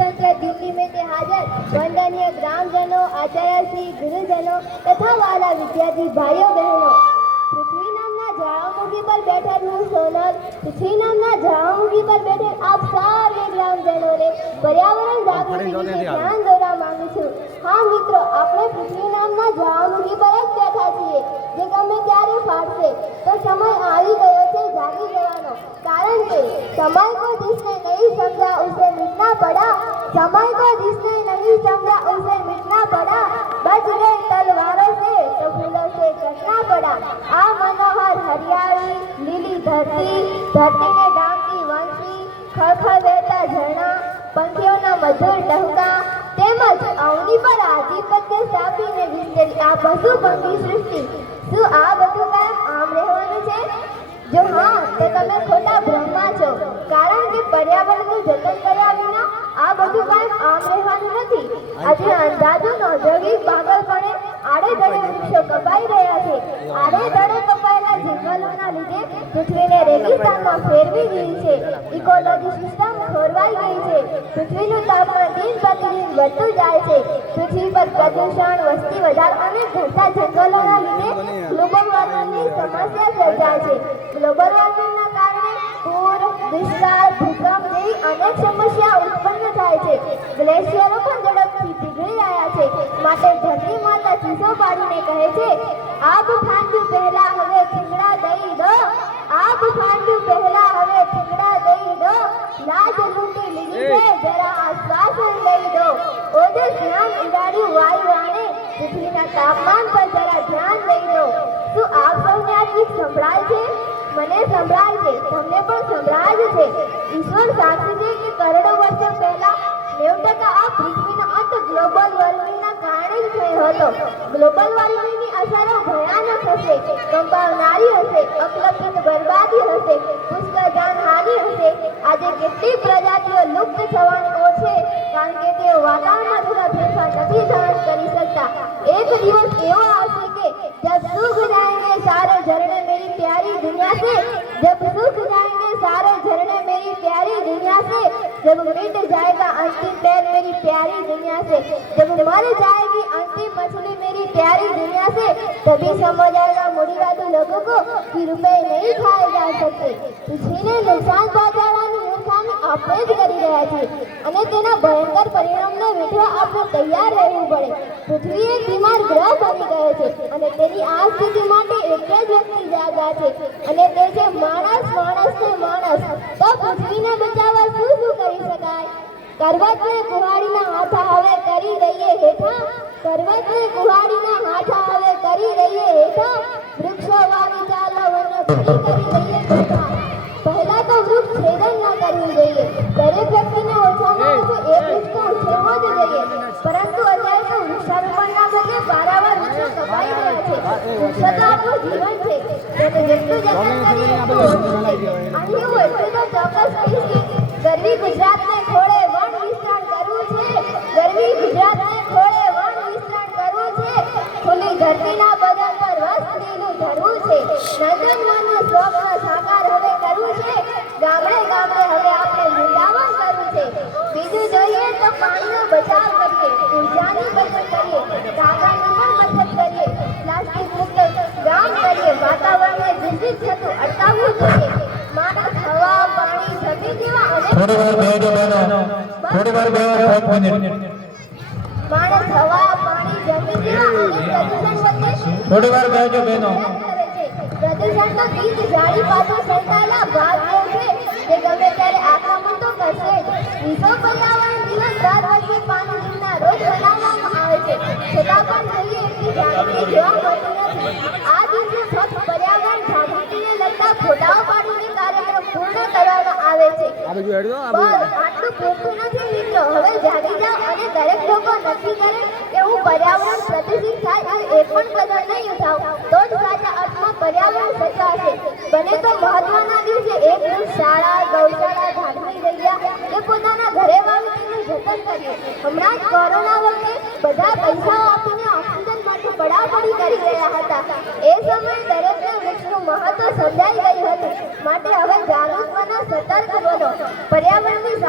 પ્રજાતંત્ર દિન નિમિત્તે હાજર વંદનીય ગ્રામજનો આચાર્યશ્રી ગુરુજનો તથા વાલા વિદ્યાર્થી ભાઈઓ બહેનો. પૃથ્વી નામના જ્વાળામુખી પર બેઠેલ હું સોનલ. પૃથ્વી નામના જ્વાળામુખી પર બેઠેલ આપ સર્વે ગ્રામજનોને પર્યાવરણ જાગૃતિ વિશે ધ્યાન દોરવા માંગુ છું. હા મિત્રો આપણે પૃથ્વી નામના જ્વાળામુખી પર જ બેઠા છીએ જે ગમે ત્યારે ફાટશે. તો સમય આવી ગયો છે જાગી જવાનો. કારણ કે સમય ધરતી, ધરતીને ડામતી વંશી ખળખળ વહેતા ઝરણા, પંખીઓના મધુર ટહુકા તેમજ અવની પર આધિપત્ય સ્થાપીને વિસ્તરી આ પશુ પંખી સૃષ્ટિ. શું આ બધું કામ આમ રહેવાનું છે? જો હા, તો તમે ખોટા બ્રહ્મા છો. કારણ કે પર્યાવરણનું જતન કર્યા વિના આ બધું કાંઈ આમ રહેવાનું નથી. આજે અંધાધૂન ઔદ્યોગિક પાગલપણે આડેધડે વૃક્ષો કપાઈ રહ્યા છે. આડેધડે કપાયેલા જંગલોના લીધે પૃથ્વીને રેગિસ્તાનમાં ફેરવી ગઈ છે. ઇકોલોજી સિસ્ટમ ખોરવાઈ ગઈ છે. પૃથ્વીનું તાપમાન દિન પ્રતિદિન વધતું જાય છે. પૃથ્વી પર પ્રદૂષણ, વસ્તી વધારો અને ઘટતા જંગલોના લીધે ગ્લોબલ વોર્મિંગની સમસ્યા સર્જાય છે. ગ્લોબલ વોર્મિંગના કારણે પૂર, દુષ્કાળ ભૂકંપ જેવી અનેક સમસ્યા ઉત્પન્ન થાય છે. ગ્લેશિયરો પણ ઝડપથી પીગળી રહ્યા છે. માટે ધરતી માતા ચીસો પાડીને કહે છે આબ ફાંદ્યું પહેલા હવે થીંગડા દઈ દો. આબ ફાંદ્યું પહેલા હવે થીંગડા દઈ દો. લાજ લૂંટી લીધી છે, જરા આશ્વાસન લઈ દો ઓજસ ધ્યાન ઉડાડ્યું વાયુ આણે, પૃથ્વીના તાપમાન પર જરા ધ્યાન દઈ દો શું આપ સૌને આ ગીત સંભળાય છે? મને સંભળાય છે, તમને પણ સંભળાય છે. ઈશ્વર સાક્ષી છે કે કરોડો વર્ષો પહેલા નેવ ટકા આ પૃથ્વીનો હતો ગ્લોબલ વોર્મિંગની અસરો ભયાનક હશે કંપાવનારી હશે અકલ્પિત બરબાદી હશે પુષ્કળ જાનહાનિ હશે આજે કેટલી પ્રજાતિઓ લુપ્ત થવાની ઓર છે કારણ કે તેઓ વાતાવરણમાં થોડા ફેરફાર નથી સહન કરી શકતા એક દિવસ એવો આવશે કે जब सूख जाएंगे सारे झरने मेरी प्यारी दुनिया से जब सूख जाएंगे सारे झरने मेरी प्यारी दुनिया से जब मिट जाएगा अंतिम पैर मेरी प्यारी दुनिया से जब मर जाएगी अंतिम मछली मेरी प्यारी दुनिया से तभी समझ आएगा मूढ़ीवादी लोगों को कि रुपए नहीं खाए जा सकते પૃથ્વીને નુકસાન પહોંચાડવાની મૂર્ખામી આપણે જ કરી રહ્યા છીએ અને તેના ભયંકર પરિણામને વેઠવા આપણે તૈયાર રહેવું પડે પૃથ્વી એક બીમાર ગ્રહ બની ગયો છે અને તેની આ સ્થિતિ માટે એક જ વ્યક્તિ જાગા છે અને તે છે માણસ માણસ ને માણસ તો પૃથ્વીને બચાવવા શું શું કરી શકાય પર્વતને કુહાડીના હાથા હવે કરી રહીએ હેઠા. પર્વતને કુહાડીના હાથા હવે કરી રહીએ હેઠા. વૃક્ષો વાવી ચાલો, વનસ્પતિ કરી રહીએ હેઠા. પહેલા તો વૃક્ષ છેદન ન કરવું જોઈએ. દરેક વ્યક્તિને ઓછામાં ઓછો એક વૃક્ષ તો ઉછેરવો જ જોઈએ. પરંતુ અત્યારે તો વૃક્ષારોપણના બદલે પારાવાર વૃક્ષો કપાઈ રહ્યા છે. વૃક્ષો તો આપણું જીવન છે. તેને જેટલું જતન કરીએ એટલું ઓછું છે અહીં હું એટલું તો ચોક્કસ કહીશ કે ગરવી ગુજરાતને ખોળે વન વિસ્તરણ કરવું છે ગરવી ગુજરાતને ખોળે વન વિસ્તરણ કરવું છે ખુલ્લી ધરતીના બદન પર વસ્ત્રીનું ધરવું છે. નંદનવનનું સ્વપ્ન સાકાર હવે કરવું છે. ગામડે ગામડે હવે આપણે વૃંદાવન કરવું છે. બીજું જોઈએ તો પાણીનો બચાવ કરીએ ઉર્જાની બચત કરીએ કાગળની પણ બચત કરીએ પ્લાસ્ટિક મુક્ત ગામ કરીએ વાતાવરણને દૂષિત થતું અટકાવવું જોઈએ. માણસ હવા પાણી જમીન જેવા અનેક માણસ હવા પાણી જમીન જેવા થોડી વાર બેસજો બહેનો પ્રદૂષણનો ગીત જાણી પાછળ સંતાયેલા ભાગ છે જે ગમે ત્યારે આક્રમણ તો કરશે વિશ્વ પર્યાવરણ દિવસ દર વર્ષે પાંચ જૂનના રોજ મનાવવામાં આવે છે છતાં પણ જોઈએ એટલી જાગૃતિ જોવા મળતી નથી આ દિવસે ફક્ત પર્યાવરણ જાગૃતિને લગતા ફોટાઓ પાડીને કાર્યક્રમ પૂર્ણ કરવામાં આવે છે આટલું પૂરતું નથી મિત્રો. હવે જાગી જાઓ અને દરેક લોકો નક્કી કરે પર્યાવરણ પ્રદૂષિત થાય એક પણ કદર નહીં ઉઠાવું. તો જ સાચા અર્થમાં પર્યાવરણ સચાશે બને તો મહત્વના દિવસે એક વૃક્ષ શાળા, ગૌશાળા, ધાર્મિક જગ્યા કે પોતાના ઘરે વાવી તેનું જતન કરીએ. હમણાં જ કોરોના વખતે બધા પૈસાઓ આપીને ઓક્સિજન માટે પડાપડી કરી રહ્યા હતા. એ સમયે દરેકને વૃક્ષનું મહત્વ સમજાઈ ગયું હતું. માટે હવે જાગૃત બનો, સતર્ક બનો. પર્યાવરણની